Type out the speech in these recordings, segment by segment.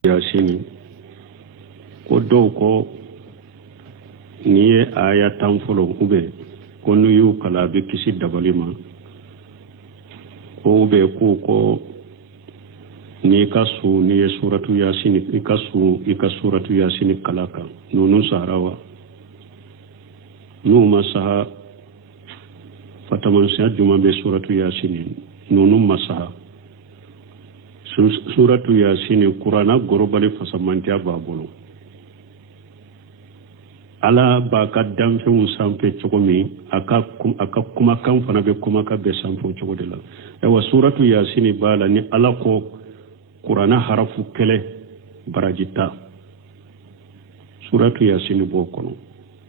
Yasini ko dow ko ni ye aya tan folo ube ko nu yu kala be kisi dabalima ko ube ko ni ka su ni ye suratu yasini i ka suratu yasini kalaka nunu saharawa nu masaha fataman sa juma be suratu yasini nunu masaha suratu yasini qur'ana gorobale fasamantiya babolo ala ba ka danfɛnw sanfɛ cogo min a ka kumakan fana bɛ kumakan bɛɛ sanfɛ o cogo de la ayiwa suratu yasini b'a la ni ala ko qur'ana harafu kɛlɛ baraji ta suratu yasini b'o kɔnɔ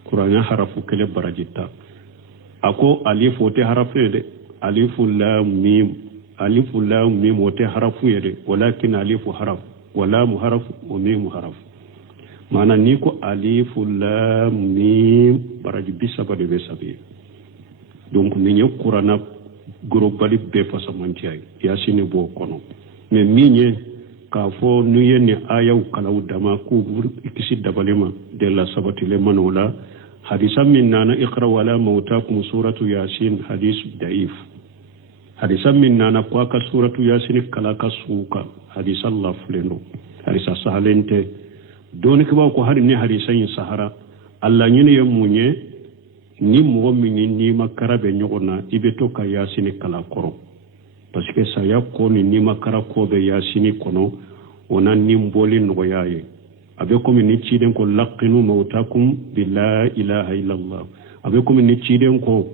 qur'ana harafu kɛlɛ baraji ta a ko alif o tɛ harafu ye dɛ alifu lam mim o tɛ harafu ye dɛ walakin alifu haraf wa lam haraf wa mim haraf mana ni ko alifu lam mim baraji bisaba de be sabi donc ni ye qur'ana gorobali be fasamantiya yasini bo kono mais minye ka fo nu ye ni ayaw kalaw dama ko kisi dabalema de la sabati le manola hadisa min nana iqra wala mautakum suratu yasin hadis daif hadisa min nana ko ka suratu yasin kala ka suka hadisa allah fulendo hadisa sahalente doni ko ko hari ni hadisa yin sahara allah nyine ye munye ni mo min ni makara be nyogona ibeto ka yasin kala koro parce que ça ya ko ni makara ko be yasin kono ona ni mboli no yaye abe ko ni ciden ko laqinu mautakum billahi ilaha illallah abe ko ni ciden ko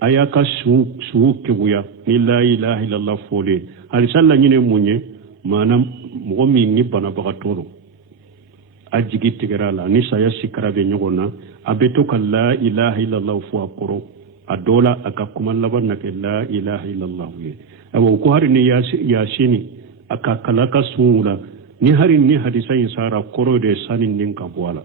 ayaka su kebuya ni la ilaha illallah fole hadisa allah nyine munye manam mo min ni bana bagatoro ajigi tigerala ni saya sikara be nyogona abeto ka la ilaha illallah fu akoro adola akakuma laban na la ilaha illallah ye abo ko hari ni yasini akakala ka sura ni hari ni hadisa insara koro de sanin nin ka boala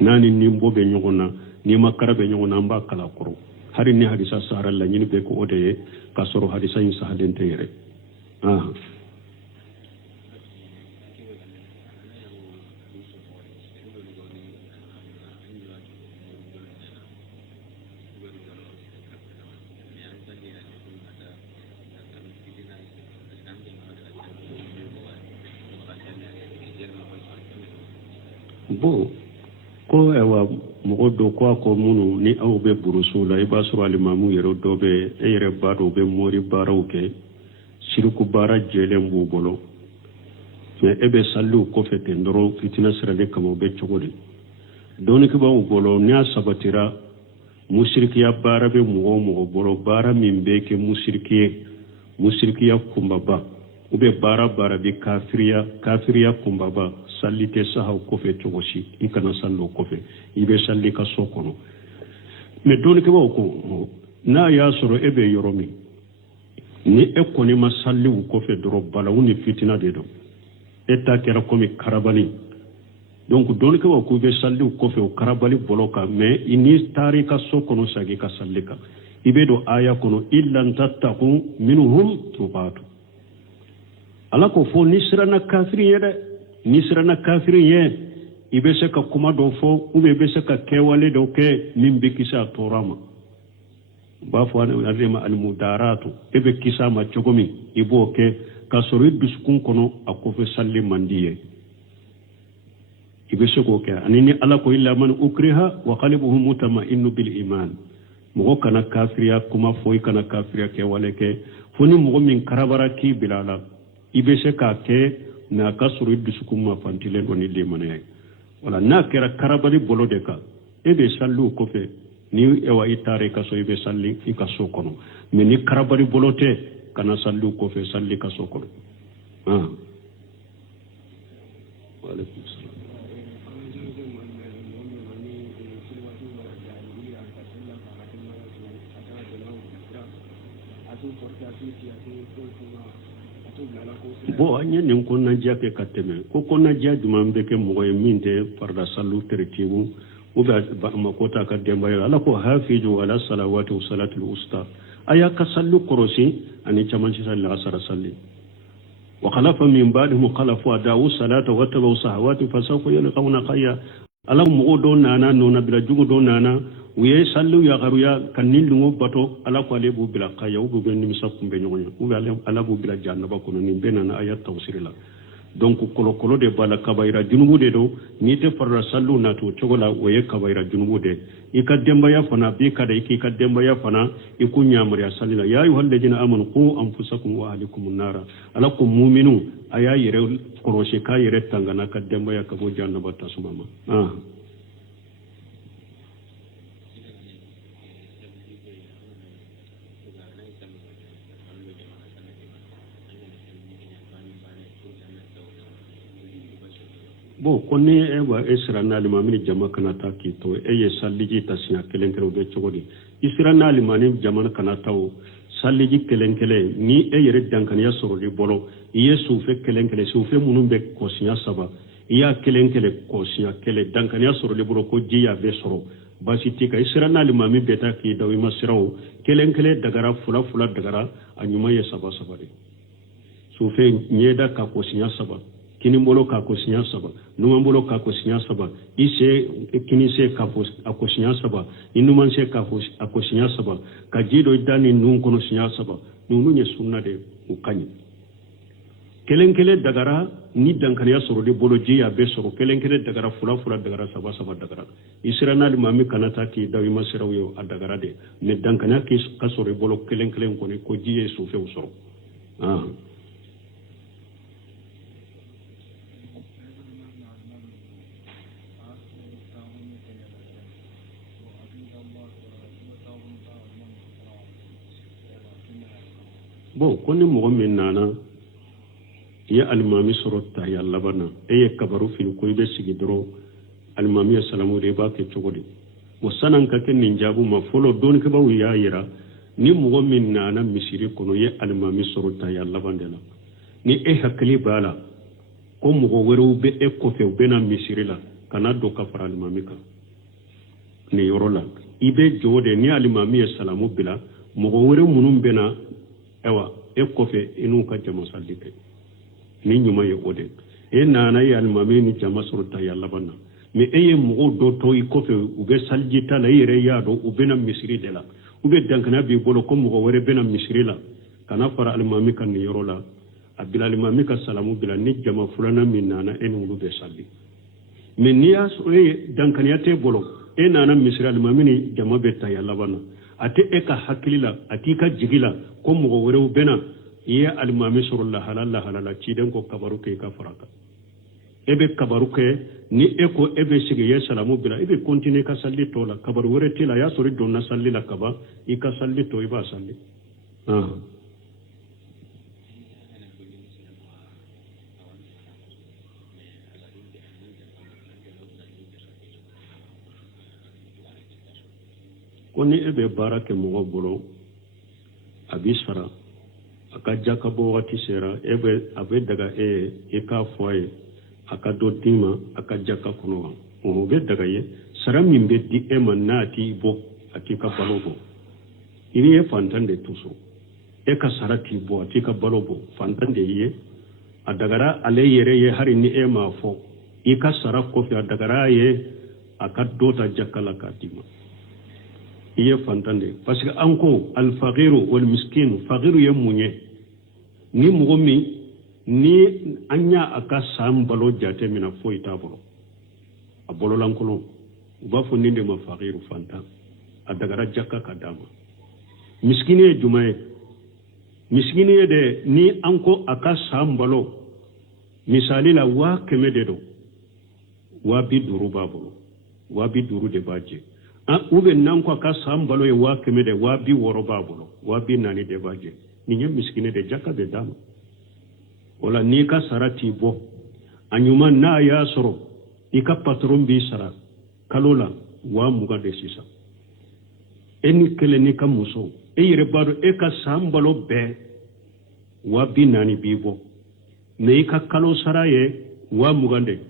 nani ni mbobe nyogona ni makara be nyogona mba kala koro hari ni hadisa sara la nyini be ko ode ka soro hadisa insa hadente yere bo ko ewa mo do ko munu ni aw be burusula iba sura limamu yero dobe ere baro be mori barawke sirku bara jelem bu bolo me ebe sallu ko fete ndoro fitina sirade kamo be chogodi doni ko bawo bolo ni asabatira musrikiya bara be mo bolo bara min be ke musrikiya kumbaba ube bara bi kafiriya kumbaba sallite sahaw kofe cogosi i kana sallo kofe i be salli ka so kono mais doni ke bawo ko na ya soro ebe yoromi ni e koni ma salli wu kofe doro balawu ni fitina de do eta kera komi karabali donc doni ke bawo ko be salli wu kofe o karabali boloka mais ini tari ka so kono sagi ka salli ka ibe do aya kono illan tattaqu minhum tubatu ala ko fo nisrana kafiri ye ibe se ka kuma do fo ube be se ka kewale do ke min be kisa torama ba fo adema al mudaratu ebe kisa ma chogomi ibo ke ka sori duskun kono akofe salli mandiye ibe se ko ke anini ala ko illa man ukriha wa qalbuhu mutma'innu bil iman mo kana kafiriya kuma fo kana kafiriya kewale ke foni mo min karabara ki bilala ibe se ka ke na kasuru dusukuma fantile do ni le manay wala na kera karabali bolo de ka ebe sallu ko fe ni ewa itare ka so ibe salli fi ka so kono mais ni karabali bolo te kana sallu ko fe salli ka so kono wa alaikum salam bo anya nin ko na jake kateme ko na jaji mambe ke mo e minde farda sallu tertibu o ba makota ka demba ala ko hafizu ala salawati wa salatul usta aya ka sallu korosi ani chaman ci sallu asara salli wa khalafa min ba'dihim khalafu adaa'u salata wa tabawu sahawati fa sawfa yalqawna khayya ala mo do nana no nabila jugo do nana wiye sallu ya garuya kanil ngo bato ala ko ale bu bila khayya bu ben mi sakku be nyonya u ala bu bila jannaba ko ni benana ayat tawsirila donc kolo de bala kabayra junubu de do ni te farra sallu na to chogola waye kabayra junubu de ikademba ya fana bi kada ikademba ya fana ikunya murya sallila ya ayyuhal ladina amanu qu anfusakum wa ahlikum nara alakum mu'minu aya yire koroshe ka yire tangana kademba ya kabo jannaba tasumama bo konni e wa israna limamini jama kanata ki to e ye salliji tasiya kelenkele be chogodi israna limani jama kanata o salliji kelenkele ni e yere dankaniya soro di bolo iye sufe kelenkele sufe munun be kosiya saba iya kelenkele kosiya kele dankaniya soro di bolo ko jiya be soro basiti ka israna limami beta ki dawi masirawo kelenkele dagara fula dagara anyuma ye saba de sufe nyeda ka kosiya saba kini mbolo ka ko sinya saba numa mbolo ka ko sinya saba ise kini se ka ko sinya saba inuman se ka ko sinya saba ka jido dani nun kono sinya saba nunu nye sunna de ukani kelenkele dagara ni dankaniya soro de bolo jiya be soro kelenkele dagara fula dagara saba dagara israna limami kanata ki dawi masirawo adagara de ne dankaniya ki ka soro bolo kelenkele ko jiye sufe usoro bon konni mogo min nana ya alimami sorota ya labana ye kabaru fin ko be sigi doro alimami salamu de ba ke chogodi wasanan ka ken ninjabu ma folo don ke bawu ya yira ni mogo min nana misiri kono ye alimami sorota ya labandela ni e hakli bala ko mogo weru be e ko fe be na misiri la kana do ka fara alimami ka ni yorola ibe jode ni alimami salamu bila mogo weru munum bena ewa e kofe inu ka jama sallike ni nyuma ye ode e nana ya almami ni jama surta ya labana me eye mo do to i kofe ube saljita la yere ya do ubena misri de la ube dankana bi bolo ko mo wore bena misri la kana fara almami kan ni yorola abdul almami ka salamu bila ni jama fulana min nana enu ube salli me niya so e dankana te bolo e nana misri almami ni jama beta ya labana ate eka hakilila atika jigila ko mo worew bena ye almami sallallahu halala ciden ko kabaru ke ka faraka ebe kabaru ke ni eko ebe sigi ye salamu bila ebe continue ka salli to la kabaru wore tila ya sori donna salli la kaba ika salli to iba salli koni ebe barake mo bolo abisara akaja kabo wati sera ebe abe daga e ka foye akado dima akaja ka kuno o be daga ye sara mimbe di e manati bo atika balobo ini e fantande tuso e ka sarati bo atika balobo fantande ye adagara ale yere ye hari ni e ma fo e ka sara ko fi adagara ye akado ta jakala katima iye fantande parce que anko al faqiru wal miskin faqiru yemunye ni mugomi ni anya aka sam balo jate mina fo itaboro abolo lankolo uba fo ninde ma faqiru fanta adagara jakka kadama miskini jumaye miskini de ni anko aka sam balo misali la wa kemede do wa bi duru babolo wa bi duru de baje ube nan ko ka sambalo e wa kemede wa bi woro babulo wa bi nani de baje ni nyem miskine de jakka de dama wala ni ka sarati bo anyuma na ya soro ika patron bi sara kalola wa muga de sisa eni kele ni ka muso e yire baro e ka sambalo be wa bi nani bi bo ne ka kalo saraye wa mugande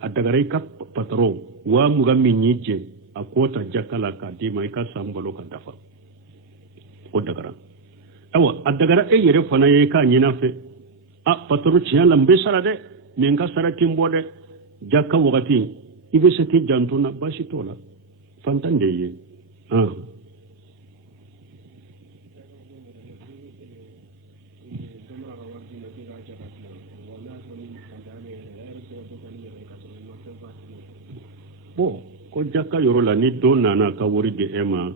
adagare ka patron wa muga minyije akota jakala ka dima ika sambalo ka dafa o dagara awa adagara e yere fana ye ka nyina fe patoro tiɲɛ la n bɛ sara dɛ mais n ka sara tɛ n bɔ dɛ jakka wagati i bɛ se k'i janto na basi t'o la fantan de ye bon ko jakka yɔrɔ la ni dɔ nana ka wari di e ma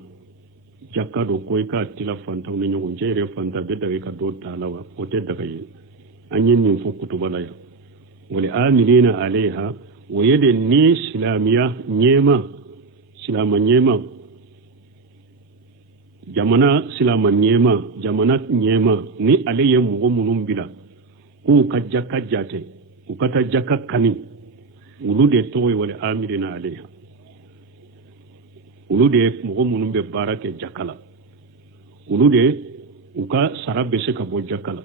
jakka do ko i k'a tila fantanw ni ɲɔgɔn cɛ yɛrɛ fantan bɛ daga i ka dɔ ta la wa o tɛ daga ye an ye nin fɔ kutuba la yan wali amilina alaiha o ye de ni silama ɲɛma jamana ɲɛma ni ale ye mɔgɔ minnu bila k'u ka jakka jate u ka taa jakka kani olu de tɔgɔ ye wali amilina alaiha olu de mɔgɔ minnu bɛ baara kɛ jakka la olu de u ka sara bɛ se ka bɔ jakka la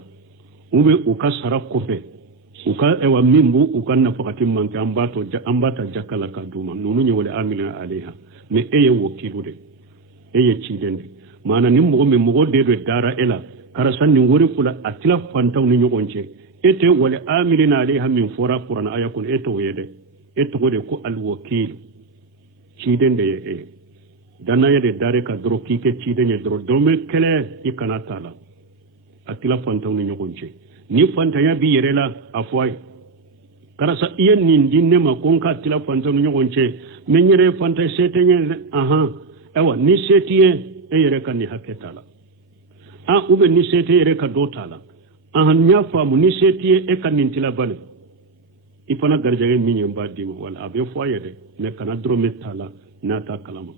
u bɛ u ka sara kɔfɛ u ka min b'u u ka nafakati man kɛ an b'a ta jakka la ka d'u ma ninnu ye wali amilina alaiha mais e ye wakilu de e ye ciden de maana ni mɔgɔ de do dara e la karasa nin wari fula a tila fantanw ni ɲɔgɔn cɛ e tɛ wali amilina alaiha min fɔra kuranna aya kɔnɔ e t'o ye dɛ e tɔgɔ de ko alwakil ciden de ye e danaya de dare ka dɔrɔn k'i kɛ ciden ye dɔrɔn dɔrɔmɛ kɛlɛ i kana t'a la a tila fantanw ni ɲɔgɔn cɛ ni fantanya b'i yɛrɛ la a fɔ a ye karasa i ye nin di ne ma ko n ka tila fantanw ni ɲɔgɔn cɛ mais n yɛrɛ fantan se tɛ ɲɛ dɛ ayiwa ni se t'i ye e yɛrɛ ka nin hakɛ t'a la ou bien ni se tɛ yɛrɛ ka dɔ t'a la n y'a faamu ni se t'i ye e ka nin tila bali i fana garijɛgɛ min ye n b'a d'i ma wala a bɛ fɔ a ye dɛ mais kana dɔrɔmɛ t'a la n'a t'a kalama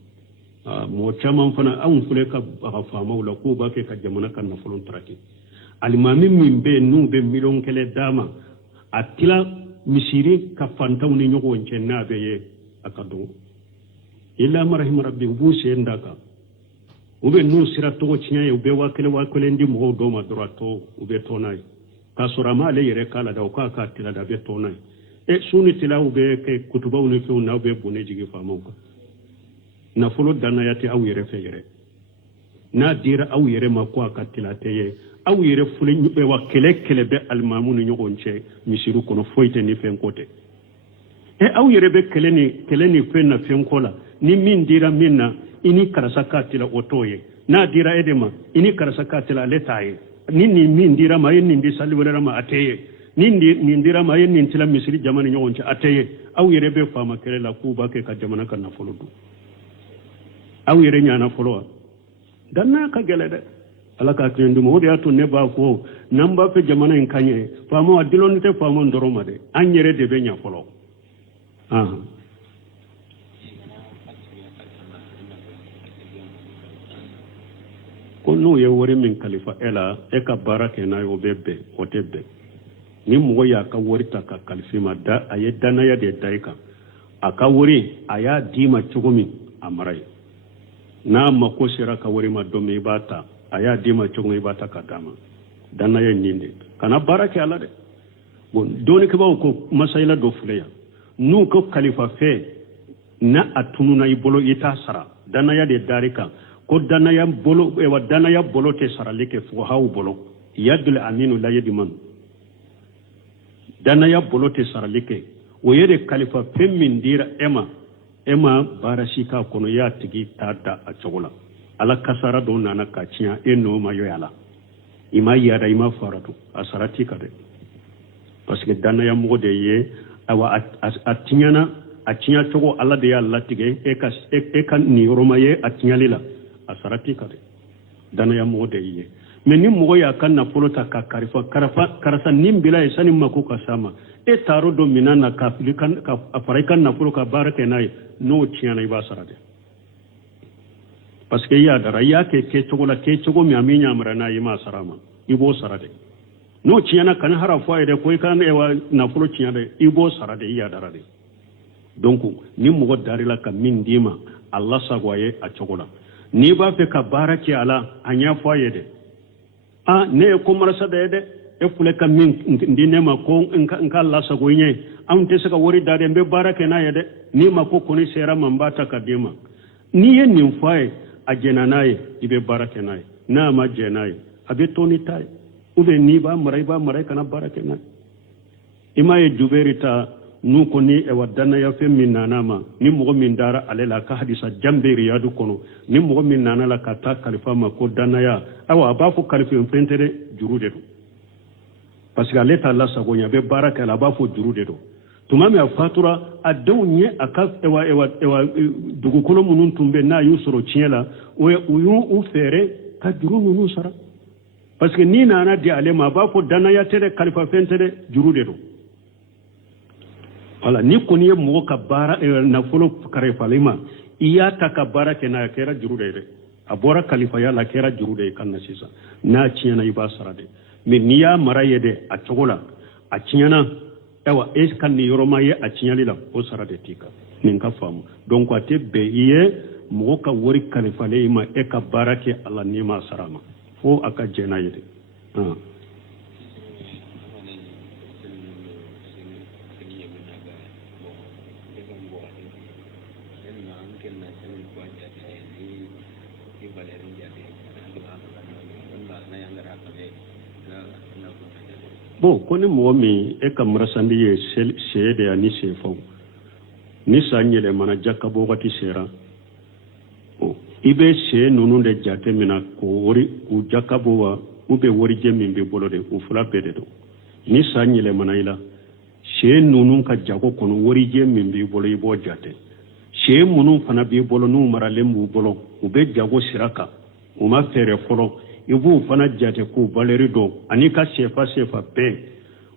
mɔgɔ caman fana anw filɛ ka baga faamaw la k'u b'a kɛ ka jamana ka nafolo taraki alimami min bɛ yen n'u bɛ miliyɔn kɛlɛ d'a ma a tila misiri ka fantanw ni ɲɔgɔn cɛ n'a bɛ ye a ka dɔgɔ illa marahima rabbi u b'u sen da kan u bɛ n'u sira tɔgɔ tiɲɛ ye u bɛ 1,000 di mɔgɔw dɔw ma dɔrɔn a tɔ u bɛ tɔn n'a ye k'a sɔrɔ a m'ale yɛrɛ k'a la da u k'a k'a tila da a bɛ tɔn n'a ye su ni tilaw bɛ kɛ kutubaw ni fɛnw n'aw bɛ bonne jigin faamaw kan nafolo danaya tɛ aw yɛrɛ fɛ yɛrɛ n'a dira aw yɛrɛ ma ko a ka tila tɛ ye aw yɛrɛ filɛ wa kɛlɛ bɛ alimamu ni ɲɔgɔn cɛ misiru kɔnɔ foyi tɛ ni fɛn ko tɛ aw yɛrɛ bɛ kɛlɛ ni fɛn na fɛn ko la ni min dira min na i ni karisa k'a tila o t'o ye n'a dira e de ma i ni karisa k'a tila ale t'a ye ni nin min dira ma a ye nin di sali wɛrɛ ma a tɛ ye ni nin dira ma a ye nin tila misiri jama ni ɲɔgɔn cɛ a tɛ ye aw yɛrɛ bɛ faama kɛlɛ la k'u b'a kɛ ka jamana ka nafolo dun aw yɛrɛ ɲana fɔlɔ wa danna ka gɛlɛ dɛ ala ka tiɲɛ duma o de y'a to ne b'a fɔ n'an b'a fɛ jamana in ka ɲɛ faama a dilɔni tɛ faama dɔrɔn ma dɛ an yɛrɛ de bɛ ɲa fɔlɔ ko n'u ye wari min kalifa e la e ka baara kɛ n'a ye o bɛ bɛn o tɛ bɛn ni mɔgɔ y'a ka wari ta ka kalifa ma a ye danaya de da i kan a ka wari a y'a d'i ma cogo min a mara ye n'a mako sera ka wari ma don min i b'a ta a y'a d'i ma cogo min i b'a ta ka d'a ma danaya nin de kana baara kɛ ala dɛ bon dɔɔnikɛbaw ko masayila dɔ filɛ yan n'u ko kalifa fɛ na a tununa i bolo i t'a sara danaya de dari kan ko danaya bolo tɛ sarali kɛ fuqahaw bolo yadul aminu la yadiman danaya bolo tɛ sarali kɛ o ye de kalifa fɛn min dira e ma baara si k'a kɔnɔ y'a tigi t'a da a cogo la ala kasara dɔw nana ka tiɲɛ e n'o ma yɔ a la i ma yada i ma faratu a sara t'i kan dɛ parce que danaya mɔgɔ de ye awa a tiɲɛna a tiɲɛ cogo ala de y'a latigɛ e ka nin yɔrɔ ma ye a tiɲɛli la a sara t'i kan dɛ danaya mɔgɔ de ye mais ni mɔgɔ y'a ka nafolo ta ka karisa nin bila ye sani mako ka s'a ma e taar'o dɔ minan na ka fara i ka nafolo ka baara kɛ n'a ye n'o tiɲɛna i b'a sara dɛ parce que i y'a dara i y'a kɛ cogo la kɛ cogo min a min ɲamara n'a ye i m'a sara ma i b'o sara dɛ n'o tiɲɛna kana hara fɔ a ye dɛ ko i ka nafolo tiɲɛ dɛ i b'o sara dɛ i y'a dara dɛ donc ni mɔgɔ darila ka min d'i ma a lasago a ye a cogo la n'i b'a fɛ ka baara kɛ a la a ɲ'a fɔ a ye dɛ ne ye ko marasa da ye dɛ e filɛ ka min di ne ma ko n ka lasago i ɲɛ anw tɛ se ka wari da dɛ n bɛ baara kɛ n'a ye dɛ n'i ma ko kɔni sera ma n b'a ta ka di ma n'i ye nin fɔ a ye a jɛna n'a ye i bɛ baara kɛ n'a ye n'a ma jɛ n'a ye a bɛ to ni ta ye ube ni ba marai kana barake na ima ye juberita nu ko ni e wadana ya fe min nana ma ni mo min dara alela ka hadisa jambe riyadu kono ni mo min nana la ka ta kalifa ma ko dana ya awa ba fo kalifa fentere jurude do parce que aleta la sagonya be baraka la ba fo jurude do tuma me fatura adonye aka ewa dugu kono munun tumbe na yusoro chiela o uyu fere ka juru nunu sara parce que ni nana di alema ba fo dana ya tere kalifa fentere jurude do wala ni ko ni mo ka bara na folo kare falima iya ta ka bara ke na kera jurude de abora kalifa ya la kera jurude kan na sisa na chiena iba sarade me niya marayede a togola a chiena ewa es kan ni yoroma ye a chinyali la o sarade tika nin ka famu donc ate be iye mo ka wori kalifa le ma e ka bara ke ala ni ma sarama fo aka jena yede bon koni mo mi e kam rasandi ye seede ani sefo ni sanyele mana jakabo wati sera ibe se nunu de jate mina ko wori ku jakabo wa ube wori jemi be bolode u fula pede do ni sanyele mana ila se nunu ka jago kono wori jemi be bolo ibo jate se munu fana be bolo nu mara lembu bolo ube jago siraka uma fere folo ibu fana jate ko baleri do ani ka sefa pe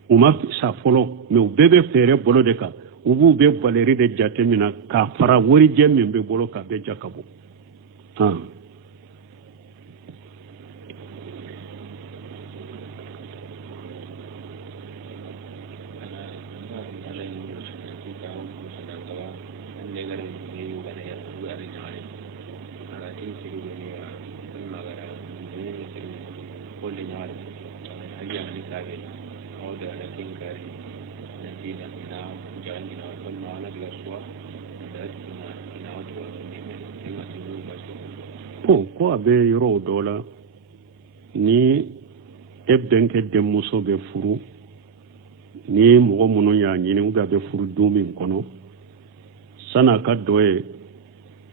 uma sa folo me bebe fere bolo de ka ubu be baleri de jate mina ka fara wori jemi be bolo ka be jakabo ko abe yoro dola ni ebdenke demuso be furu ni mo munu ya nyini uga be furu dumi kono sana ka doye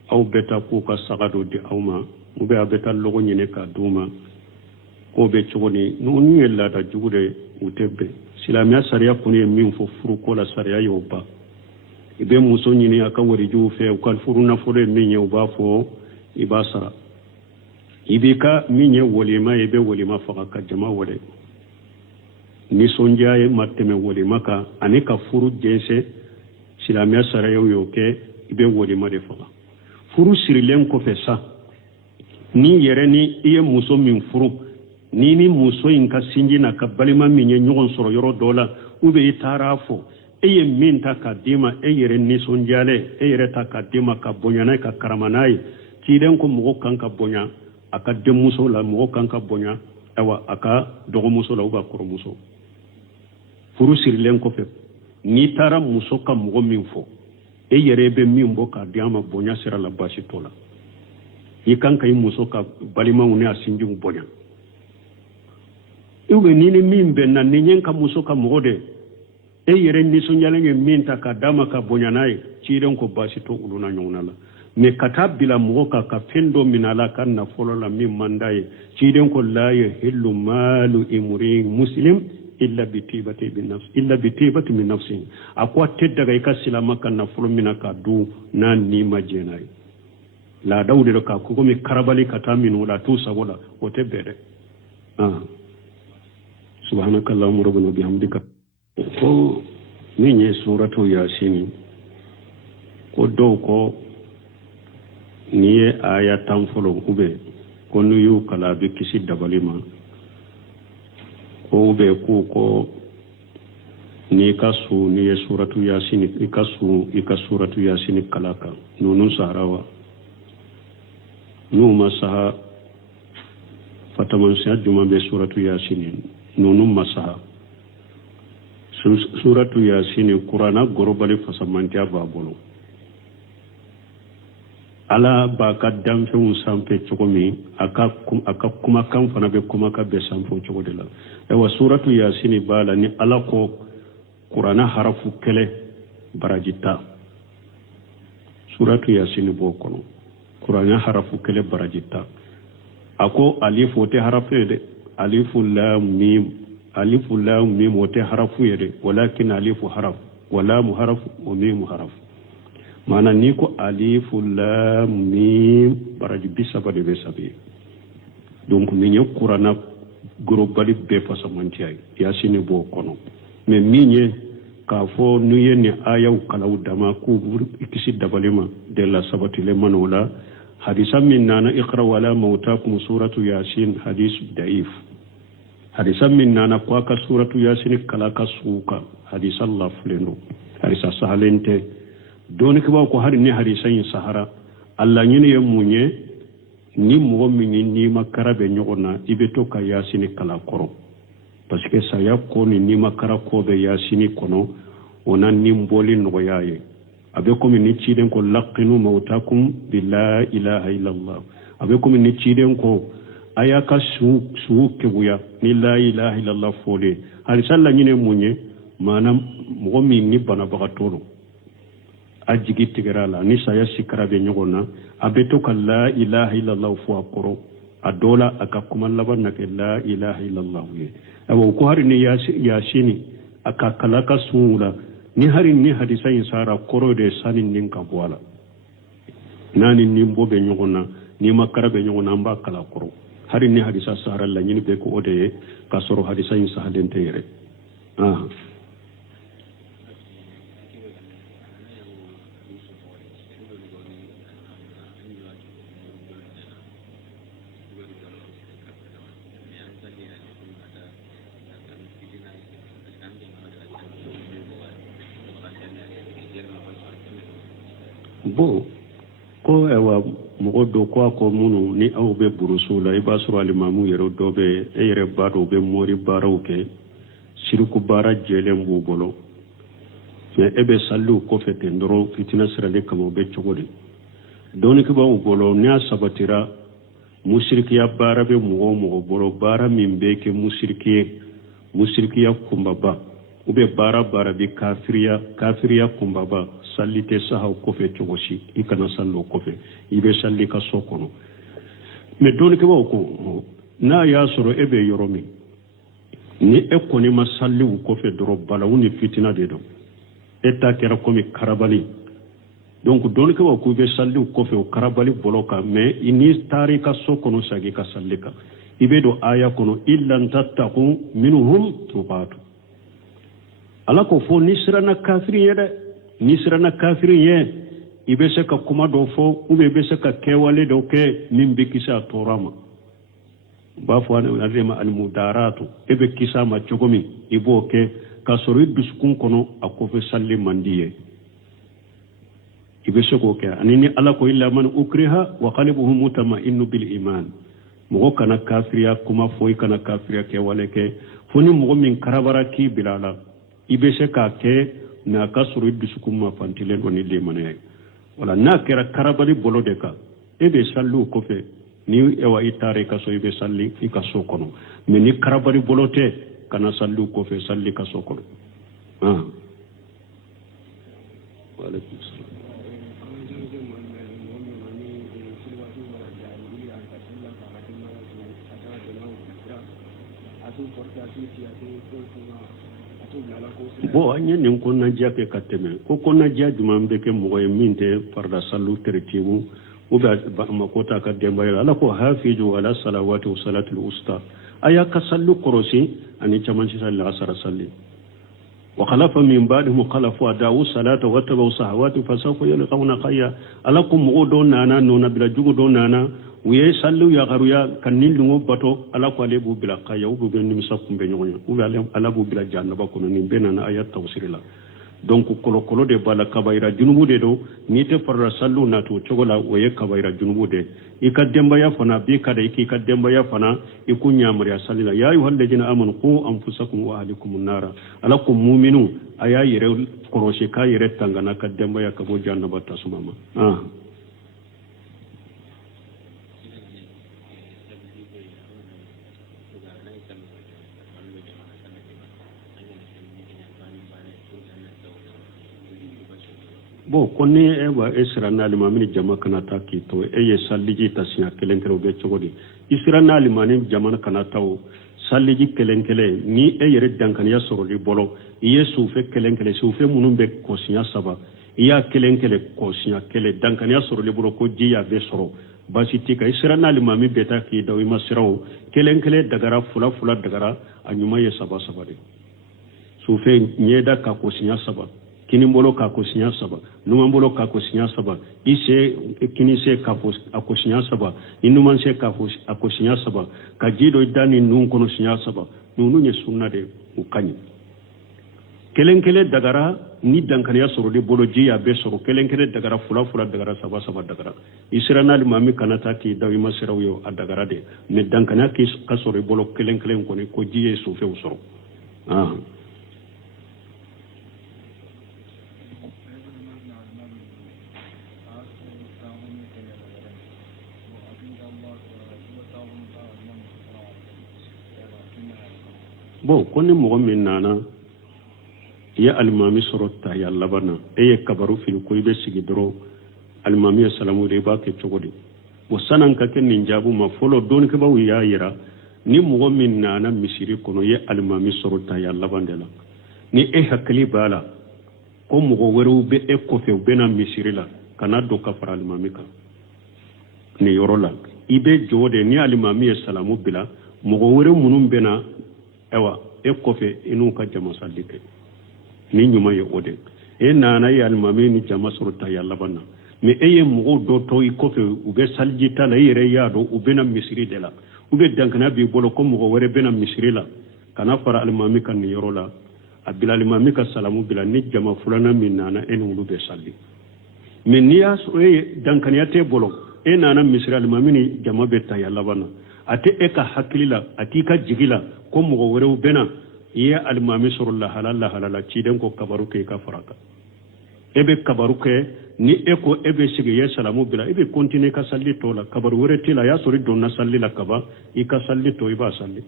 au beta ko ka sagado di awma ube abeta logo nyine ka duma ko be chogoni no ni ella da jugude utebe silamia sariya kuni min fo furu ko la sariya yoba ibe muso nyini aka wori ju fe ko furu na fure min yoba fo ibasara ibika minye wolima ibe wolima faka ka jama wole ni sonjaye mateme wolima ka anika furu jense silamia sarayo yoke ibe wolima de faka furu sirilen ko fesa ni yere ni iye muso min furu ni muso inka sinji na ka balima minye nyogon soro yoro dola ube itarafo eye minta ka dima yere ni sonjale yere ta ka dima ka bonyana ka karamanai kiden ko mo kan ka bonya aka demuso la mo kan ka bonya awa aka dogo muso la uba koro muso furu sirlen ko fe ni tara muso ka mo min fo yere be min bo ka diama bonya sira la bashi tola yikan kay muso ka balima woni asinjum bonya iwe nini min be na ninyen ka muso ka mo de yere ni so nyalenge min ta ka dama ka bonya nay ciiden ko bashi to uluna nyona la me katabila moka ka fendo minala kan na folo la min mandaye ciiden ko la yahillu malu imri muslim illa bitibati min nafsi akwa tedda ga ka silama kan na folo minaka du nan ni majenay la dawde ka ko mi karabali kataminu la tu sagola o tebede subhanakallahumma rabbana bihamdika ko minye suratu yasin ko do ko niye aya tan folo ube ko nuyu kala be kisi dabalima ko ube ko ni kasu niye suratu yasin ika suratu yasin kalaka nunun sarawa numa saha fataman sa juma be suratu yasin nunun masaha suratu yasin qur'ana gorobali fasamantia babolo ala ba ka danfɛnw sanfɛ cogo min a ka kumakan fana bɛ kumakan bɛɛ sanfɛ o cogo de la ayiwa suratu yasini b'a la ni ala ko kuranɛ harafu kɛlɛ baraji ta suratu yasini b'o kɔnɔ kuranɛ harafu kɛlɛ baraji ta a ko alif o tɛ harafu ye dɛ alifu lam mim o tɛ harafu ye dɛ walakin alifu haraf wa lamu haraf wa mim haraf maana ni ko alifu lam mim baraji bisaba de bɛ sabi donc min ye kuranɛ gorobali bɛɛ fasamantiya ye yasini b'o kɔnɔ mais min ye k'a fɔ n'u ye nin ayaw kalaw dama k'u kisi dabali ma de la sabatilen man'o la hadisa min nana iqra wala mautakum suratu yasin hadis daif hadisa min nana ko ka suratu yasin kala ka suka hadisa Allah fulendo hadisa sahalente doni ko ko hari ni hadisa yin sahara Allah nyine ye munye ni mo min ni makara be nyogona ibeto ka yasin kala koro parce que saya ko ni makara ko be yasini kono onan ni mboli noyaye abe ko ni ciden ko laqinu mautakum la ilaha illa allah abe ko ni ciden ko ayaka su kebuya ni la ilaha illa allah fole hal salla nyine munye manam mo min ni bana bagatoro ajigi tigrala ni saya sikara be nyogona abe to ka la ilaha illa allah fo akoro adola akakuma labanna ke la ilaha illa allah ye awo ko hari ni yasini akakala ka sura ni hari ni hadisa yin sara koro de sanin nin ka wala nani ni mbobe nyogona ni makara be nyogona amba kala koro hari ni hadisa sara la nyini be ko ode ka soro hadisa yin sahalen teyere bo ko ewa mo do ko munu ni aw be burusula ibasru alimamu yero dobe e yere bado be mori barawke sirku bara jelem bu bolo me ebe sallu ko fete ndoro fitina sirale kamo be chogodi doni ko bawo bolo ni asabatira mushrikiya bara be mo bolo bara min be ke mushrikiya kumbaba ube bara bi kafiriya kumbaba sallite sahaw kofe cogosi i kana sallo kofe i be salli ka so kono mais doni ke bawo ko na ya soro ebe yoromi ni e koni ma salli wu kofe doro balawu ni fitina de do eta kera komi karabali donc doni ke bawo ko be salli wu kofe o karabali boloka mais ini tari ka so kono sagi ka salli ka ibe do aya kono illan tattaqu minhum tubatu ala ko fo nisrana kafiri ye ibe se ka kuma do fo ube be se ka kewale do ke min be kisa torama ba fo alima al mudaratu ebe kisa ma chogomi ibo ke ka sori duskun kono akofe salli mandiye ibe se ko ke anini ala ko illa man ukriha wa qalbuhu mutma'innu bil iman mo kana kafiriya kuma fo kana kafiriya kewale ke foni mo min karabara ki bilala ibe se ka ke na kasuru dusukuma fantilen woni le mané wala na kera karabali bolo de ka ebe sallu ko fe ni ewa itare ka so ibe salli fi ka so kono mais ni karabali bolo te kana sallu ko fe salli ka so kono wa alaikum salam bo anye nin ko na jia ke kateme ko na jia dum be ke mo e minte farda sallu tertibu o ba makota ka demba ala ko hafizu ala salawati wa salatul usta aya ka sallu qorosi ani chaman si sallu asara salli wa khalafa min ba'dihim khalafu da'u salata wa tabu sahawati fa sawfa yalqawna khayya alakum do nana nona bila jugo do nana wiye sallu ya garuya kanin lungo bato ala ko ale bu bila khayya bu ben nim sakum be nyonya u ala bu bila jannaba ko ni benana ayat tawsirila donc kolo de bala kabaira junubu de do ni te farra sallu na to chogola waye kabaira junubu de ikademba ya fana bi kada ikademba ya fana ikunya murya sallila ya ayyuhal ladina amanu qu anfusakum wa ahlikum nara alakum mu'minu aya yire koroshe ka yire tangana kademba ya kabo jannaba tasumama bo konni e wa esrana limamini jama kana ta ki to e ye salliji tasiya kelenkele be chogodi israna limani jama kana taw salliji kelenkele ni e yere dankan ya soro di bolo iye sufe kelenkele sufe munun be kosiya saba iya kelenkele kosiya kele dankan ya soro di bolo ko jiya be soro basi tika israna limami beta ki dawi masiraw kelenkele dagara fula fula dagara anyuma ye saba saba de sufe nyeda ka kosiya saba kini mbolo ka ko sinya saba numa mbolo ka ko sinya saba ise kini se ka ko sinya saba inuman se ka ko sinya saba ka jido dani nun kono sinya saba nunu nye sunna de ukani kelenkele dagara ni dankaniya soro de bolo jiya be soro kelenkele dagara fula fula dagara saba saba dagara israna limami kanata ki dawi masiraw yo adagara de me dankaniya ki ka soro bolo kelenkele ko ne ko jiye so fe soro bo konni mogo min nana ya almami sorota ya labana eye kabaru fil ko ibe sigi doro almami salamu de ba ke chogodi bo sanan ka ken ninjabu ma folo don ke ba ya yira ni mogo min nana misiri kono ye almami sorota ya labandela ni e hakli bala ko mogo weru be e ko fe be na misiri la kana do ka fara almami ka ni yorola ibe jode ni almami salamu bila mogo weru munum bena ewa e kofe inu ka jama sallike ni nyuma ye ode e nana ya almami ni jama surta ya labana me eye mugo do to i kofe ube saljita la yere ya do ube na misri de la ube dankana bi bolo ko mugo were bena misri la kana fara almami kan ni yorola abila almami ka salamu bila ni jama fulana min nana enu ube salli me niya so e dankana te bolo e nana misri almami ni jama be ta ya labana ate e ka hakilila ati ka jigila ko mugo werew bena ye almami surullah halala ciden ko kabaru ke ka faraka ebe kabaru ke ni eko ebe sigi ye salamu bila ebe continue ka salli to la kabaru were tila ya sori donna salli la kaba i ka salli to iba salli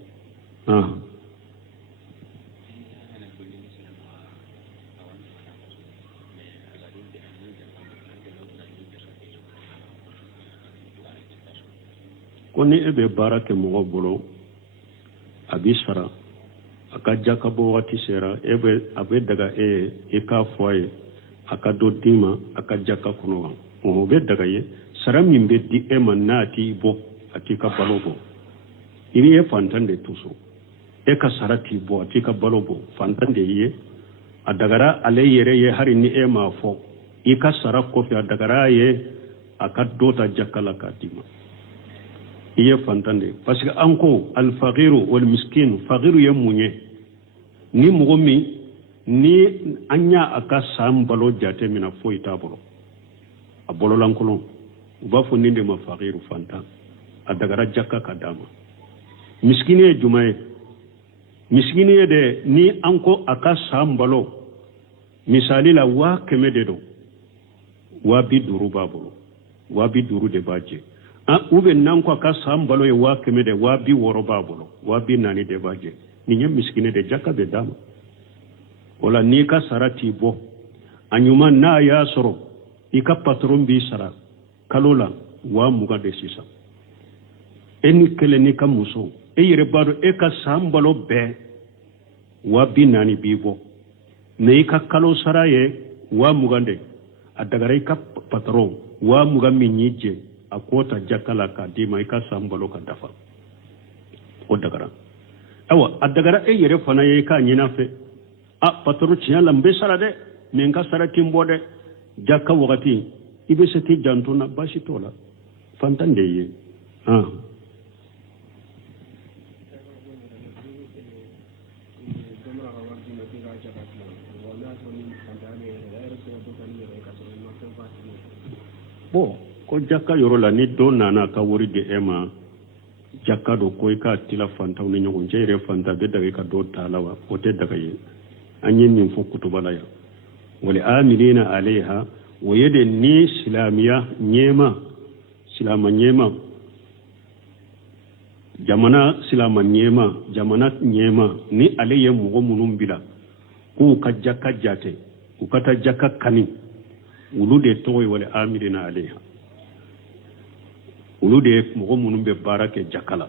koni ebe barake mugo bolo abisara akaja kabo wati sera ebe abe daga e ka foye akado dima akaja ka kuno o be daga ye sara mimbe di e manati bo atika balobo ini e fantande tuso e ka sarati bo atika balobo fantande ye adagara ale yere ye hari ni e ma fo i ka sara ko fi adagara ye akadota jakala katima iye fantande parce que anko al faqiru wal miskin faqiru yamunye ni mugomi ni anya aka sambalo jate mina fo itabolo abolo lankolo uba fo ninde ma faqiru fanta adagara jakka kadama miskine jumaye miskine de ni anko aka sambalo misali la wa kemede do wa bi duru babolo wa bi duru de baje ube nanko ka sambalo e wa kemede wa bi woro babolo wa bi nani de baje ni nyam miskine de jakka be dama wala ni ka sarati bo anyuma na ya soro ika patron bi sara kalola wa muga de sisa eni kele ni ka muso e yere bado e ka sambalo be wa bi nani bi bo ne ka kalo sara ye wa mugande adagara ika patron wa muga minyije akota jakala ka dima ika sambalo ka dafa o dagara awa adagara e yere fana ye ka nyina fe patron tiya lambe sara de men ka sara timbode jakka wakati ibe seti jantuna bashi tola fantande ye bo ko jakka yorola ni do nana ka wori de ema jakka do ko ka tila fanta ni nyogo jere fanta be daga ka do talawa o te daga ye anyen min fo kutubala ya wali amilina alaiha wa yade ni islamiya nyema silama nyema jamana silama nyema jamana nyema ni alaye mugo munum bila ku ka jakka jate ku kata jakka kani ulu de togoy wala amilina alayha ulu de mogo munun be barake jakala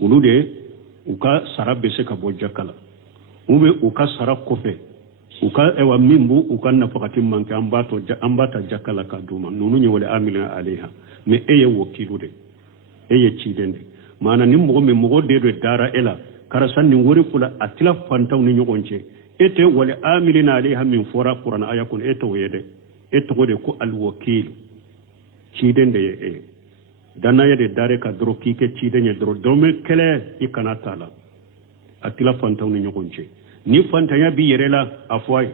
ulu de uka sara be se ka bo jakala ube uka sara kofe uka ewa mimbu uka nafakati manke ambata jakala ka duma nunu ni wala amilina alayha me eye wakilu de eye chidende mana nim mogo me mogo de do dara ela karasan ni wori fula atila fantaw ni nyogonche ete wala amilina alayha min fora qur'an ayakun eto yede eto gode ko al wakil chidende ye dana yede dare ka dro kike chidenye dro dome kele ikana tala atila fantaw ni nyogonche ni fantanya bi yerela afwai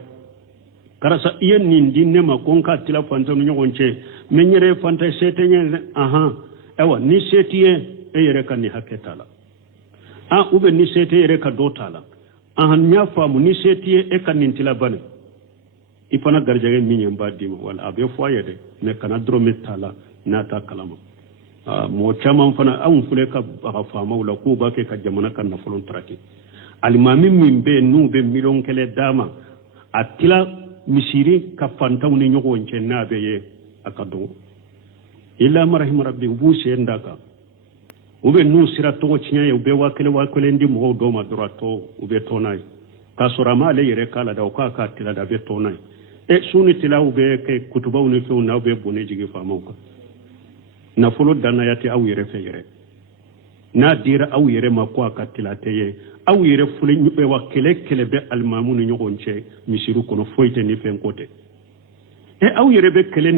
karasa iyen ni dinne ma konka atila fantaw ni nyogonche menyere fantay setenye aha ewa ni setiye yere kan ni haketala ube ni setiye yere ka dotala nya famu ni setiye kan nintila bane ifana garjage minye mbadima wala abe foyede ne kana drome tala nata kalama mo chama fana awun fule ka fama wala ko ba ke ka jamana kan na fulon traki alimami min be nu be milon kele dama atila misiri ka fantaw ni nyogo nche na be ye akado illa marahim rabbi bu se ndaka ube nu sira to chinya ube wakele ndi mo do ma dorato ube tonai kasorama le yere kala da ka tila da be tonai suni tila ube ke kutuba uni fe na ube bone jigi famauka na folo dana yati aw yere fe yere na dira aw yere makwa ka tila teye aw yere fule nyube wa kele be almamu ni nyogonche misiru kono foite ni fe nkote aw yere be kele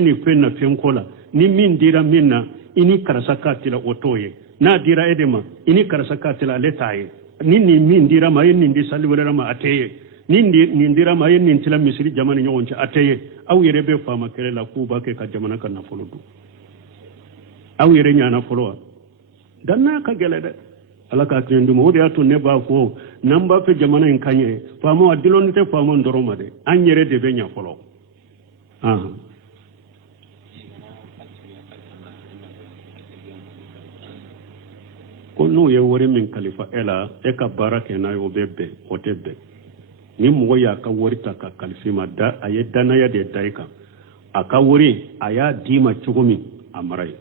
ni fe na fe nkola ni min dira minna ini karasaka tila otoye na dira edema ini karasaka tila letaye ni min dira ma yin ndi salwera ma ateye ni dira ma yin tila misiri jamani nyonche ateye aw yere be fama kele la kuba ke ka jamana kan na folodu aw yere nyana folowa danna ka gelede alaka tendu mo de ato ne ba ko namba fe jamana en kanye fama adilon te fama ndoroma de anyere de be nya folo ko no ye wori min kalifa ela e ka barake na yo bebe o tebbe ni mo ya ka wori ta ka kalifima da aye dana ya de daika aka wori aya dima chugumi amarai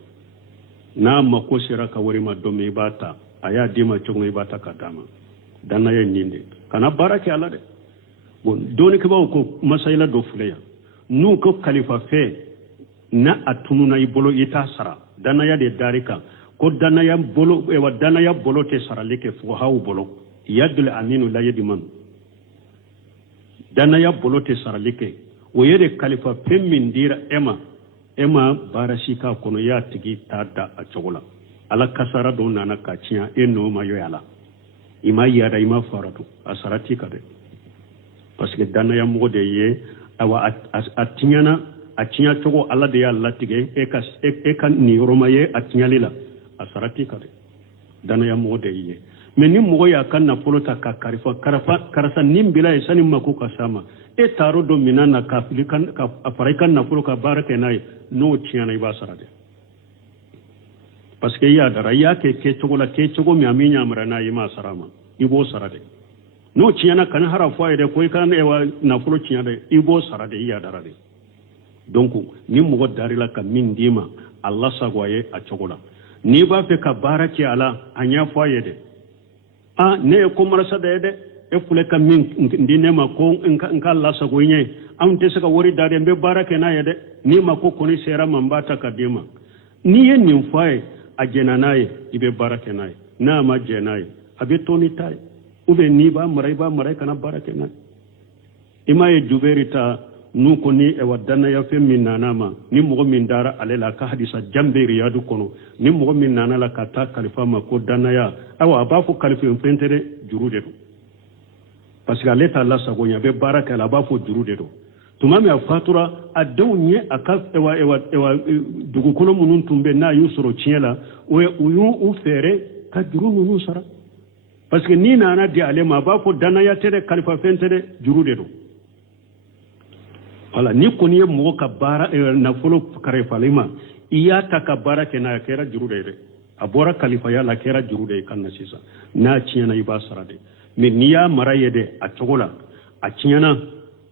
na mako shira ka wori ma domi bata aya dima chugumi bata ka dama dana ya ninde kana barake ala de bon doni ke ba ko masaila do fuleya nu ko kalifa fe na atunu na ibolo ita sara dana ya de darika ko danaya bolo wa danaya bolo te saraleke fo haw bolo yadul aminu la yadiman danaya bolo te saraleke o yede khalifa pemmin dira ema barashika kono ya tigi tada a chogola ala kasara do nana kachiya eno mayo yala ima yada ima faratu asarati kade parce que danaya mode ye awa atinyana atinya chogo ala de ya latige e kan ni romaye atinyalila asarati kare dana ya mode yiye mais ni mogo ya kan na polota ka karasa nimbila esani mako kasama e taro do minana ka filikan ka afarikan na polo ka barake nay no tiana iba sarade parce que ya dara ya ke chogo mi aminya amrana yima sarama ibo sarade no tiana kan harafa ide ko kan e wa na polo tiana ibo sarade ya dara de donc ni mogo darila ka min dima Allah sagwaye a chogola ni ba fe ka baraki ala anya foyede ne ko marasa da yede e fule ka min ndine ma ko in ka Allah sago nye am te saka wori dade be barake na yede ni ma ko koni sera mambata kadima ni yen nin foye ajena naye ibe barake naye na ma jenaye abe toni tay ube ni ba maray kana barake naye imaye juberita nu ko ni e wadana ya fe min nanama ni mo min dara alela ka hadisa jambe riyadu kono ni mo min nanala ka ta kalifa ma ko danaya awa ba fo kalifa fentere jurude do parce que leta Allah sagonya be baraka la ba fo jurude do tumami afatura adonye aka ewa dugu kolo munun tumbe na yusoro chiela we uyu u fere ka juru munun sara parce que ni nana di alema ba fo danaya tere kalifa fentere jurude do wala ni ko ni mo ka bara na folo kare falima iya ta ka bara ke na kera jurude de abora khalifa ya la kera jurude kan na sisa na ciyana iba sarade me niya marayede a chogola a ciyana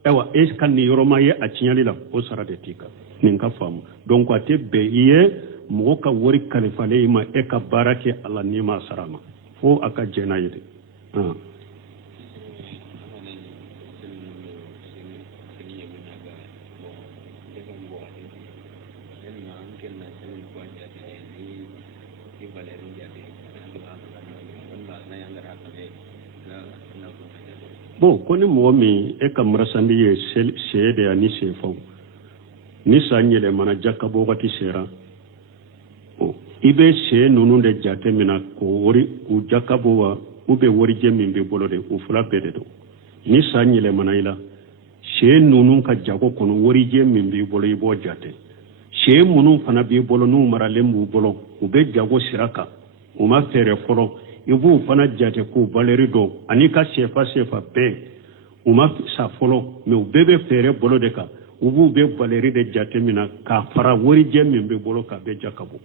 ewa kan ni yoroma ye a tiɲali la o sara de tika nin ka faamu donc a tɛ bɛn i ye mɔgɔ ka wari kalifalen i ma e ka baara kɛ a la n'i ma sara ma fo a ka jɛn n'a ye de bon ko ni mɔgɔ min e ka marasandi ye sɛ de ani sɛfaw ni san yɛlɛmana jakabɔ wagati sera i bɛ sɛ ninnu de jate mina k'u jakabɔ wa u bɛ warijɛ min b'i bolo de o fila bɛɛ de don ni san yɛlɛmana i la sɛ ninnu ka jago kɔnɔ warijɛ min b'i bolo i b'o jate sɛ minnu fana b'i bolo n'u maralen b'u bolo u bɛ jago sira kan u ma fɛɛrɛ fɔlɔ i b'u fana jate k'u valeri dɔn ani ka sɛfa bɛɛ u ma sa fɔlɔ mɛ u bɛɛ bɛ fɛɛrɛ bolo de kan u b'u bɛ valeri de jate min na k'a fara warijɛ min bɛ bolo k'a bɛ jakabɔ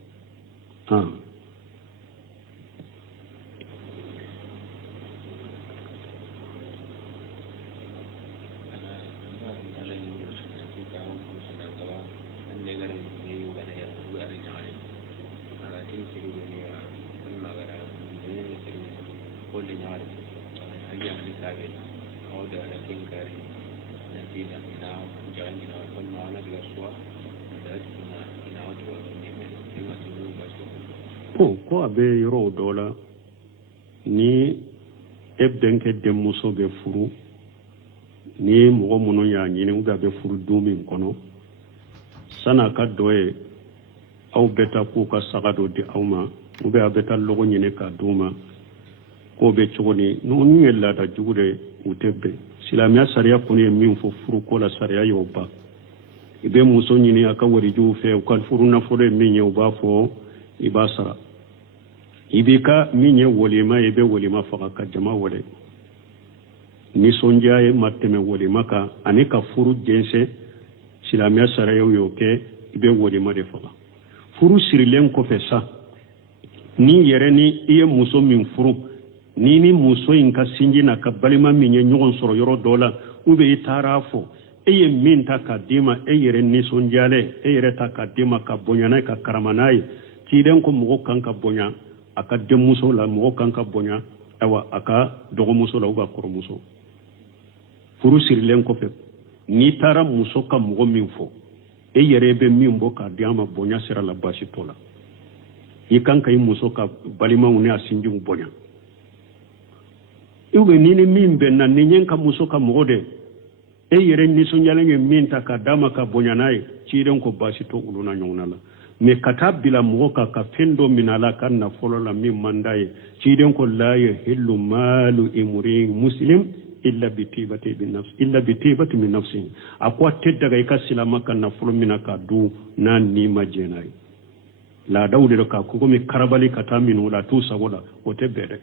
ko a bɛ yɔrɔw dɔ la ni e bɛnkɛ denmuso bɛ furu ni mɔgɔ minnu y'a ɲini u bɛ furu don min kɔnɔ san'a ka dɔ ye aw bɛ taa k'u ka saga dɔ di aw ma ou bien a bɛ taa lɔgɔ ɲini k'a d'u ma k'o bɛ cogo ni ninnu ye laada jugu de u tɛ bɛn silamɛya sariya kɔni ye min fɔ furuko la sariya y'o ban i bɛ muso ɲini a ka warijuw fɛ u ka furu nafolo ye min ye u b'a fɔ i b'a sara i b'i ka min ye walima i bɛ walima faga ka jama wale nisɔndiya ye ma tɛmɛ walima kan ani ka furu jɛnsɛn silamɛya sariyaw y'o kɛ i bɛ walima de faga furu sirilen kɔfɛ sa ni yɛrɛ ni i ye muso min furu ni ni muso in ka sinji n'a ka balima min ye ɲɔgɔn sɔrɔ yɔrɔ dɔ la ou bien i taara fɔ e ye min ta k'a d'i ma e yɛrɛ nisɔndiyalen e yɛrɛ ta k'a d'i ma ka bonya n'a ye ka karama n'a ye ciden ko mɔgɔ kan ka bonya a ka denmuso la mɔgɔ kan ka bonya awa a ka dɔgɔmuso la u ka kɔrɔmuso furu sirilen kɔfɛ n'i taara muso ka mɔgɔ min fɔ e yɛrɛ bɛ min bɔ k'a di a ma bonya sira la baasi t'o la i kan ka i muso ka balimaw ni a sinjiw bonya ou bien ni min bɛ na ni ɲɛ ka muso ka mɔgɔ de e yɛrɛ nisɔndiyalen ye min ta k'a d'a ma ka bonya n'a ye ciden ko baasi t'o olu na ɲɔgɔn na la mais ka taa bila mɔgɔ kan ka fɛn dɔ minɛ a la ka nafolo la min man d'a ye ciden ko la yahillu malu imri'in muslim illa bi tibati min nafsin a ko a tɛ daga i ka silama ka nafolo minɛ k'a dun n'a ni ma jɛn n'a ye laadaw de don k'a ko komi karabali ka taa minɛ o la a t'u sago la o tɛ bɛn dɛ